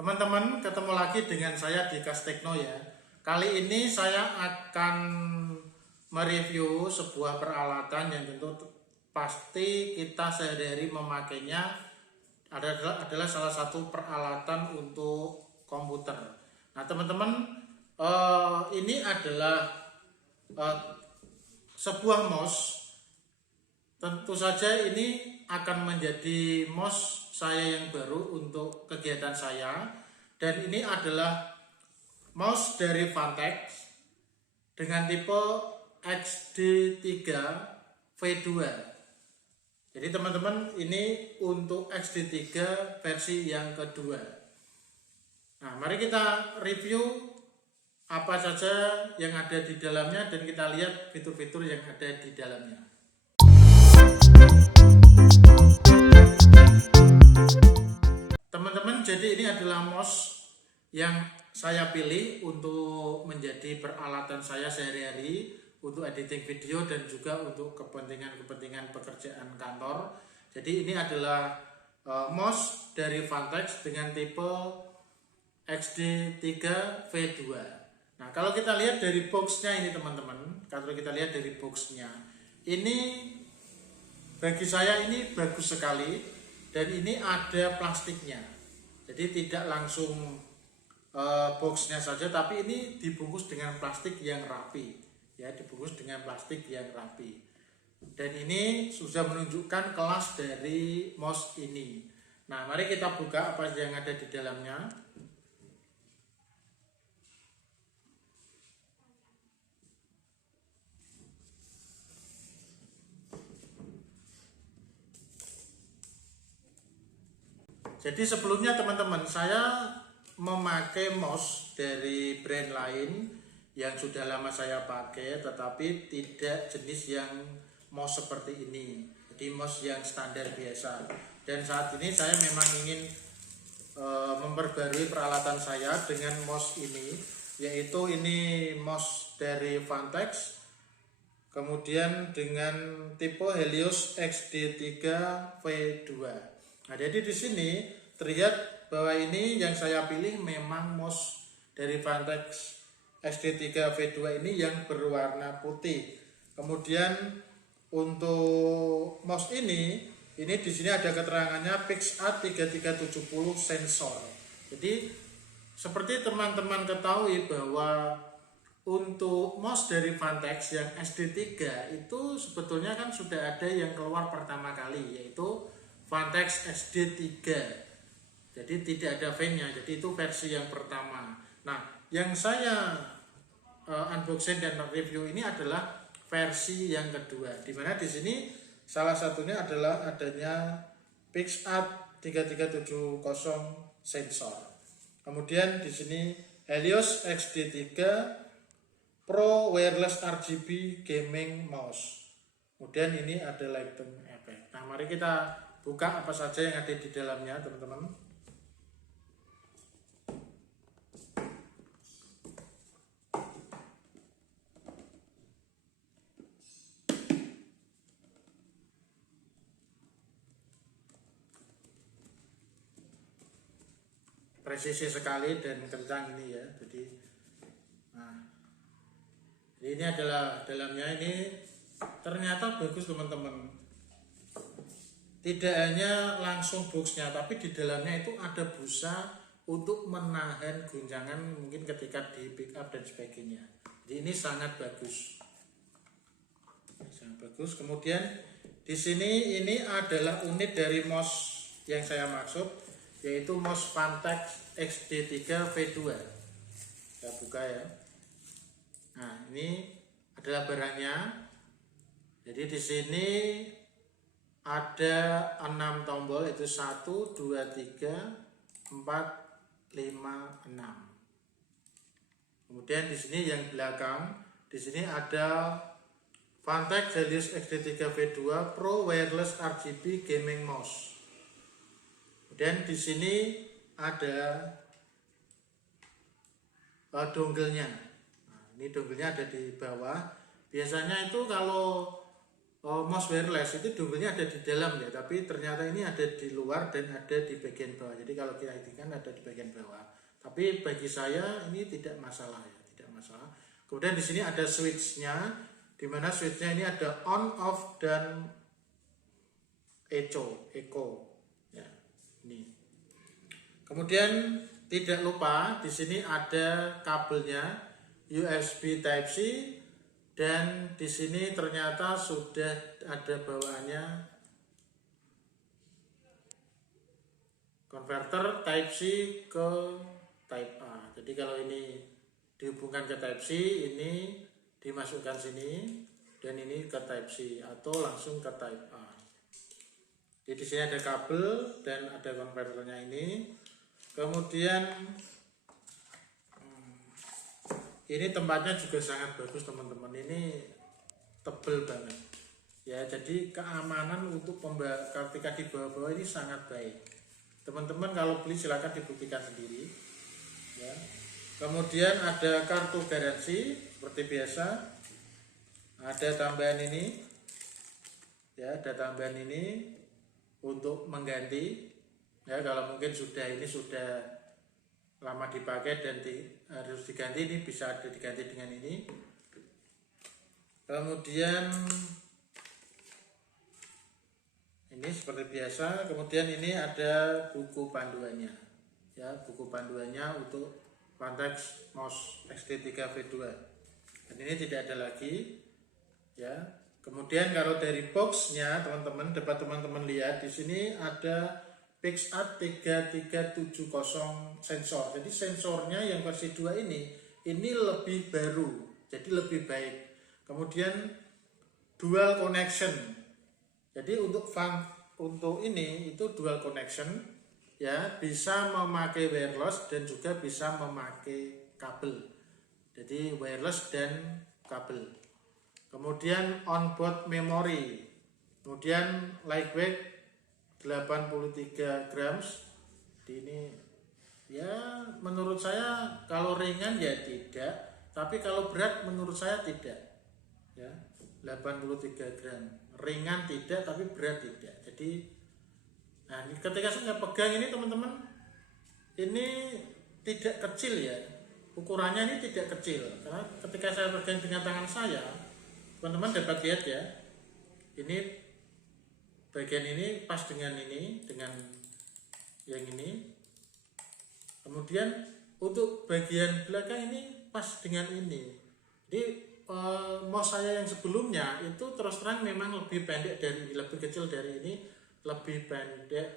Teman-teman, ketemu lagi dengan saya di Kastekno ya. Kali ini saya akan mereview sebuah peralatan yang tentu pasti kita sehari-hari memakainya adalah salah satu peralatan untuk komputer. Nah, teman-teman, ini adalah sebuah mouse. Tentu saja ini akan menjadi mouse saya yang baru untuk kegiatan saya, dan ini adalah mouse dari Vantex dengan tipe XD3 V2. Jadi teman-teman, ini untuk XD3 versi yang kedua. Nah, mari kita review apa saja yang ada di dalamnya dan kita lihat fitur-fitur yang ada di dalamnya. Teman-teman, jadi ini adalah mouse yang saya pilih untuk menjadi peralatan saya sehari-hari untuk editing video dan juga untuk kepentingan pekerjaan kantor. Jadi ini adalah mouse dari Vantex dengan tipe XD3 V2. Nah, kalau kita lihat dari boxnya ini teman-teman, ini bagi saya ini bagus sekali, dan ini ada plastiknya. Jadi tidak langsung boxnya saja, tapi ini dibungkus dengan plastik yang rapi, ya, Dan ini sudah menunjukkan kelas dari mouse ini. Nah, mari kita buka apa yang ada di dalamnya. Jadi sebelumnya teman-teman, saya memakai mouse dari brand lain yang sudah lama saya pakai, tetapi tidak jenis yang mouse seperti ini. Jadi mouse yang standar biasa. Dan saat ini saya memang ingin memperbarui peralatan saya dengan mouse ini, yaitu ini mouse dari Vantex, kemudian dengan tipe Helios XD3 V2. Nah, jadi di sini terlihat bahwa ini yang saya pilih memang mouse dari Vantex XD3 V2 ini yang berwarna putih. Kemudian untuk mouse ini di sini ada keterangannya PixArt 3370 sensor. Jadi seperti teman-teman ketahui bahwa untuk mouse dari Vantex yang XD3 itu sebetulnya kan sudah ada yang keluar pertama kali, yaitu Vantex XD3. Jadi tidak ada V-nya, jadi itu versi yang pertama. Nah, yang saya unboxing dan review ini adalah versi yang kedua, di mana di sini salah satunya adalah adanya PixArt 3370 sensor. Kemudian di sini Helios XD3 Pro Wireless RGB Gaming Mouse. Kemudian ini ada lighting effect. Nah, mari kita buka apa saja yang ada di dalamnya, teman-teman. Presisi sekali dan kencang ini ya. Jadi ini adalah dalamnya, ini ternyata bagus teman-teman. Tidak hanya langsung boxnya, tapi di dalamnya itu ada busa untuk menahan guncangan mungkin ketika di pick up dan sebagainya. Jadi ini sangat bagus. Kemudian di sini ini adalah unit dari mouse yang saya maksud, yaitu mouse Vantex XD3 V2. Saya buka ya. Nah, ini adalah barangnya. Jadi di sini ada 6 tombol, itu 1, 2, 3, 4, 5, 6. Kemudian di sini yang belakang, di sini ada Vantex Helios XD3 V2 Pro Wireless RGB Gaming Mouse. Kemudian di sini ada dongle-nya. Nah, ini dongle-nya ada di bawah. Biasanya itu kalau mouse wireless itu dongle-nya ada di dalam ya, tapi ternyata ini ada di luar dan ada di bagian bawah. Jadi kalau kita kan ada di bagian bawah. Tapi bagi saya ini tidak masalah ya, tidak masalah. Kemudian di sini ada switch-nya, di mana switch-nya ini ada on, off dan echo ya, ini. Kemudian tidak lupa di sini ada kabelnya USB Type C. Dan di sini ternyata sudah ada bawaannya konverter Type C ke Type A. Jadi kalau ini dihubungkan ke Type C, ini dimasukkan sini, dan ini ke Type C atau langsung ke Type A. Jadi di sini ada kabel dan ada konverternya ini. Kemudian ini tempatnya juga sangat bagus teman-teman, ini tebel banget ya, jadi keamanan untuk ketika di bawah-bawah ini sangat baik. Teman-teman kalau beli silakan dibuktikan sendiri ya. Kemudian ada kartu garansi seperti biasa, ada tambahan ini ya, ada tambahan ini untuk mengganti ya, kalau mungkin ini sudah lama dipakai dan harus diganti, ini bisa diganti dengan ini. Kemudian ini seperti biasa. Kemudian ini ada buku panduannya ya, buku panduannya untuk Vantex mouse XT3 V2, dan ini tidak ada lagi ya. Kemudian kalau dari boxnya teman-teman, dapat teman-teman lihat di sini ada PixArt 3370 sensor. Jadi sensornya yang versi 2 ini lebih baru, jadi lebih baik. Kemudian dual connection. Jadi untuk ini itu dual connection ya, bisa memakai wireless dan juga bisa memakai kabel. Jadi wireless dan kabel. Kemudian onboard memory. Kemudian lightweight 83 grams. Ini ya menurut saya kalau ringan ya tidak, tapi kalau berat menurut saya tidak ya. 83 gram ringan tidak, tapi berat tidak. Jadi nah ketika saya pegang ini teman-teman, ini tidak kecil ya, ukurannya ini tidak kecil, karena ketika saya pegang dengan tangan saya, teman-teman dapat lihat ya, ini bagian ini pas dengan ini, dengan yang ini. Kemudian untuk bagian belakang ini pas dengan ini. Jadi mouse saya yang sebelumnya itu terus terang memang lebih pendek dari ini, lebih kecil dari ini, lebih pendek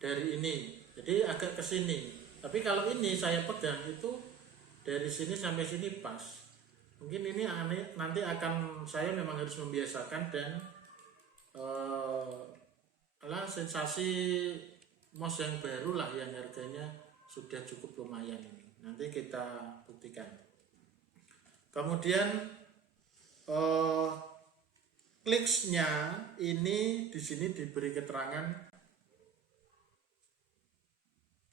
dari ini. Jadi agak ke sini. Tapi kalau ini saya pegang itu dari sini sampai sini pas. Mungkin ini nanti akan saya memang harus membiasakan, dan sensasi mouse yang baru lah, yang harganya sudah cukup lumayan ini. Nanti kita buktikan. Kemudian kliksnya ini di sini diberi keterangan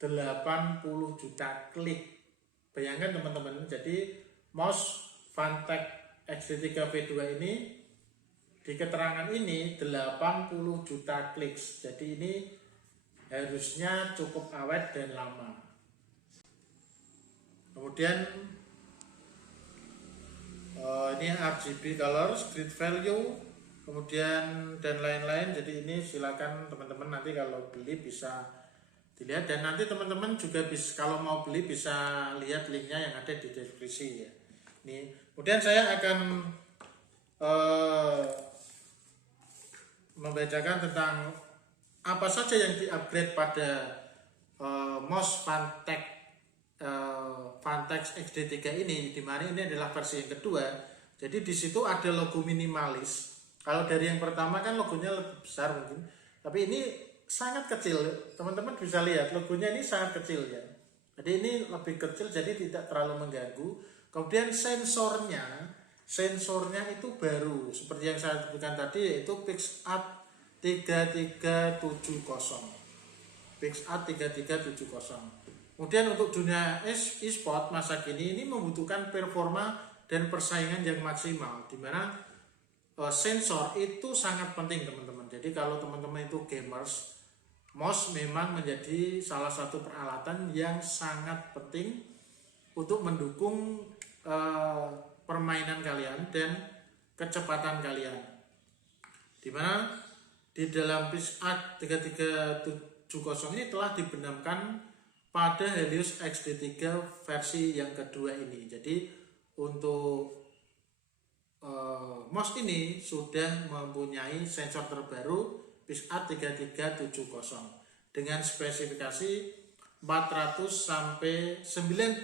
80 juta klik. Bayangkan teman-teman, jadi mouse Vantex XT3 V2 ini di keterangan ini 80 juta klik. Jadi ini harusnya cukup awet dan lama. Kemudian ini RGB color, grid value, kemudian dan lain-lain. Jadi ini silakan teman-teman nanti kalau beli bisa dilihat, dan nanti teman-teman juga bisa, kalau mau beli bisa lihat linknya yang ada di deskripsi ya. Ini kemudian saya akan membacakan tentang apa saja yang di-upgrade pada mouse Vantex XT3 ini, dimana ini adalah versi yang kedua. Jadi di situ ada logo minimalis. Kalau dari yang pertama kan logonya lebih besar mungkin, tapi ini sangat kecil. Teman-teman bisa lihat logonya ini sangat kecil ya. Jadi ini lebih kecil, jadi tidak terlalu mengganggu. Kemudian sensornya itu baru, seperti yang saya sebutkan tadi, yaitu PixArt 3370. PixArt 3370. Kemudian untuk dunia e-sport masa kini ini membutuhkan performa dan persaingan yang maksimal, di mana sensor itu sangat penting teman-teman. Jadi kalau teman-teman itu gamers, mouse memang menjadi salah satu peralatan yang sangat penting untuk mendukung permainan kalian dan kecepatan kalian. Dimana di dalam PixArt 3370 ini telah dibenamkan pada Helios XD3 versi yang kedua ini. Jadi untuk mouse ini sudah mempunyai sensor terbaru PixArt 3370 dengan spesifikasi 400 sampai 19.000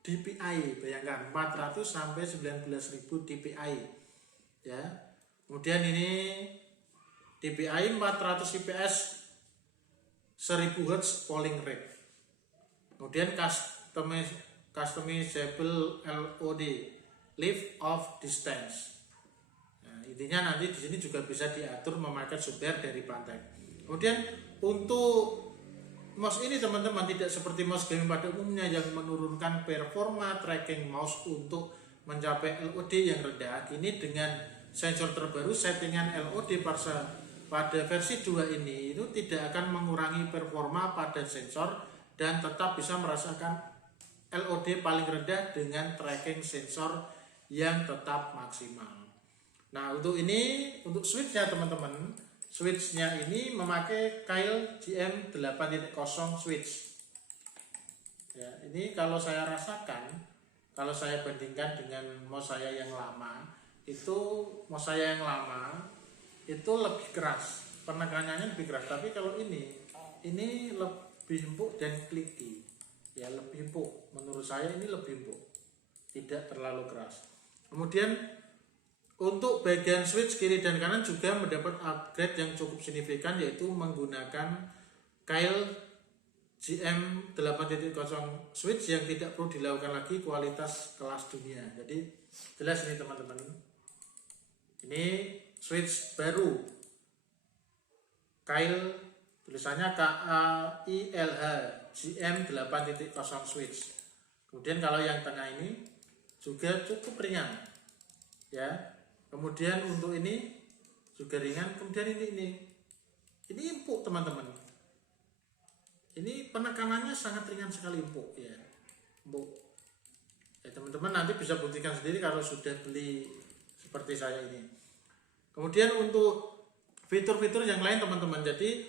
dpi. Bayangkan 400 sampai 19.000 dpi ya. Kemudian ini dpi 400 fps 1000 Hz polling rate. Kemudian customizable LOD, lift off distance. Nah, intinya nanti di sini juga bisa diatur memakai sumber dari pantai. Kemudian untuk mouse ini teman-teman tidak seperti mouse gaming pada umumnya yang menurunkan performa tracking mouse untuk mencapai LOD yang rendah. Kini dengan sensor terbaru settingan LOD pada versi 2 ini itu tidak akan mengurangi performa pada sensor dan tetap bisa merasakan LOD paling rendah dengan tracking sensor yang tetap maksimal. Nah untuk switchnya teman-teman, switchnya ini memakai Keil GM8.0 switch ya. Ini kalau saya rasakan, kalau saya bandingkan dengan mouse saya yang lama, mouse saya yang lama itu lebih keras, penekanannya lebih keras. Tapi kalau ini lebih empuk dan clicky ya, lebih empuk. Menurut saya ini lebih empuk, tidak terlalu keras. Kemudian untuk bagian switch kiri dan kanan juga mendapat upgrade yang cukup signifikan, yaitu menggunakan Keil GM8.0 switch yang tidak perlu dilakukan lagi kualitas kelas dunia. Jadi jelas ini teman-teman, ini switch baru Keil, tulisannya KAILH GM8.0 switch. Kemudian kalau yang tengah ini juga cukup ringan ya. Kemudian untuk ini juga ringan. Kemudian ini empuk teman-teman. Ini penekanannya sangat ringan sekali, empuk ya, empuk. Ya teman-teman nanti bisa buktikan sendiri kalau sudah beli seperti saya ini. Kemudian untuk fitur-fitur yang lain teman-teman, jadi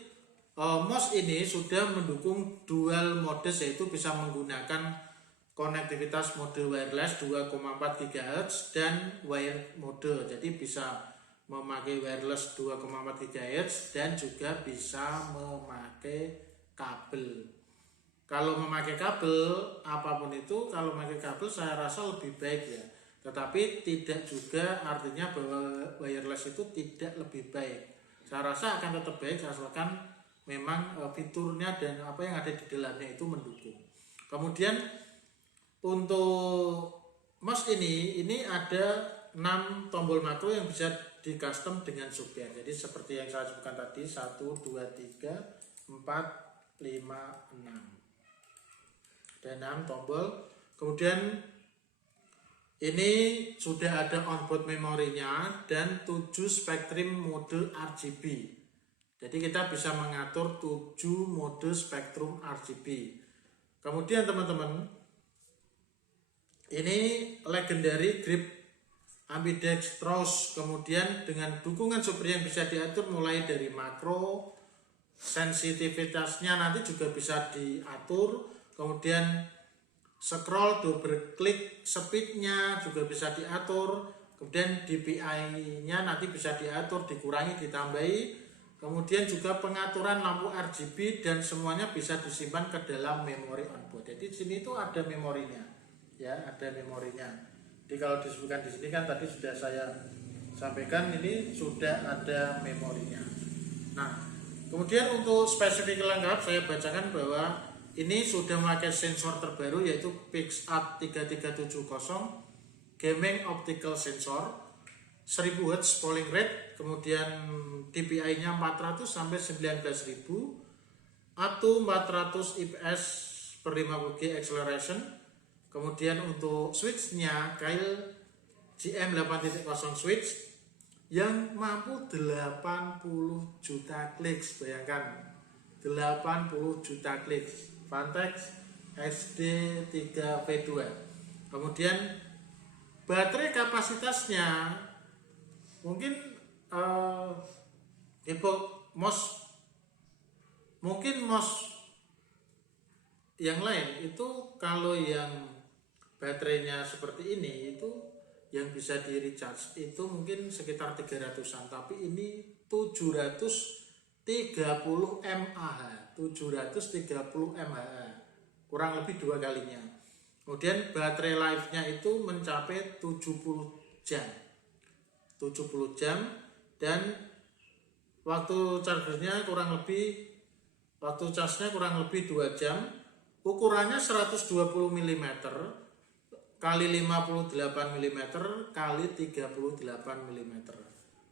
mouse ini sudah mendukung dual mode, yaitu bisa menggunakan konektivitas mode wireless 2,4 GHz dan wire mode. Jadi bisa memakai wireless 2,4 GHz dan juga bisa memakai kabel. Kalau memakai kabel apapun itu, kalau memakai kabel saya rasa lebih baik ya. Tetapi tidak juga artinya bahwa wireless itu tidak lebih baik. Saya rasa akan tetap baik asalkan memang fiturnya dan apa yang ada di dalamnya itu mendukung. Kemudian untuk mouse ini ada 6 tombol makro yang bisa di custom dengan subnya. Jadi seperti yang saya sebutkan tadi, 1, 2, 3, 4, 5, 6. Ada 6 tombol. Kemudian ini sudah ada onboard memorinya dan 7 spektrum mode RGB. Jadi kita bisa mengatur 7 mode spektrum RGB. Kemudian teman-teman, ini legendary grip ambidextrous. Kemudian dengan dukungan super yang bisa diatur mulai dari makro, sensitivitasnya nanti juga bisa diatur. Kemudian scroll, double klik, speednya juga bisa diatur. Kemudian DPI-nya nanti bisa diatur, dikurangi, ditambahi. Kemudian juga pengaturan lampu RGB dan semuanya bisa disimpan ke dalam memori onboard. Jadi di sini itu ada memorinya, ya, ada memorinya. Jadi kalau disebutkan di sini kan tadi sudah saya sampaikan, ini sudah ada memorinya. Nah, kemudian untuk spesifik lengkap saya bacakan bahwa ini sudah memakai sensor terbaru yaitu PixArt 3370 Gaming Optical Sensor, 1000 Hz polling rate, kemudian DPI-nya 400 sampai 19.000, up to 400 fps per 50G acceleration. Kemudian untuk switch-nya Keil GM8.0 switch yang mampu 80 juta klik. Bayangkan 80 juta klik. Vantex SD3V2. Kemudian baterai kapasitasnya mungkin MOS yang lain itu, kalau yang baterainya seperti ini itu yang bisa di recharge itu mungkin sekitar 300-an, tapi ini 730 mAh, 730 mAh, kurang lebih 2 kalinya. Kemudian baterai life-nya itu mencapai 70 jam. 70 jam, dan waktu chargernya kurang lebih, waktu charge-nya kurang lebih 2 jam. Ukurannya 120 mm kali 58 mm kali 38 mm.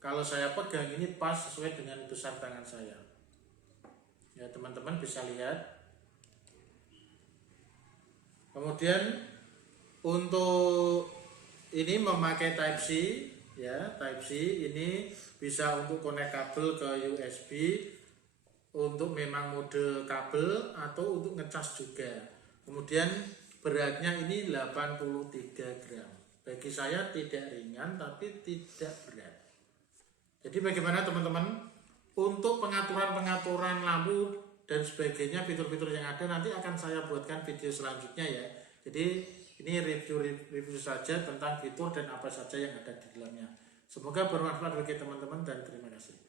Kalau saya pegang ini pas sesuai dengan besar tangan saya. Ya, teman-teman bisa lihat. Kemudian untuk ini memakai Type C, ya, Type C ini bisa untuk connect kabel ke USB, untuk memang mode kabel atau untuk ngecas juga. Kemudian beratnya ini 83 gram. Bagi saya tidak ringan tapi tidak berat. Jadi bagaimana teman-teman? Untuk pengaturan-pengaturan lampu dan sebagainya, fitur-fitur yang ada nanti akan saya buatkan video selanjutnya ya. Jadi ini review saja tentang fitur dan apa saja yang ada di dalamnya. Semoga bermanfaat bagi teman-teman dan terima kasih.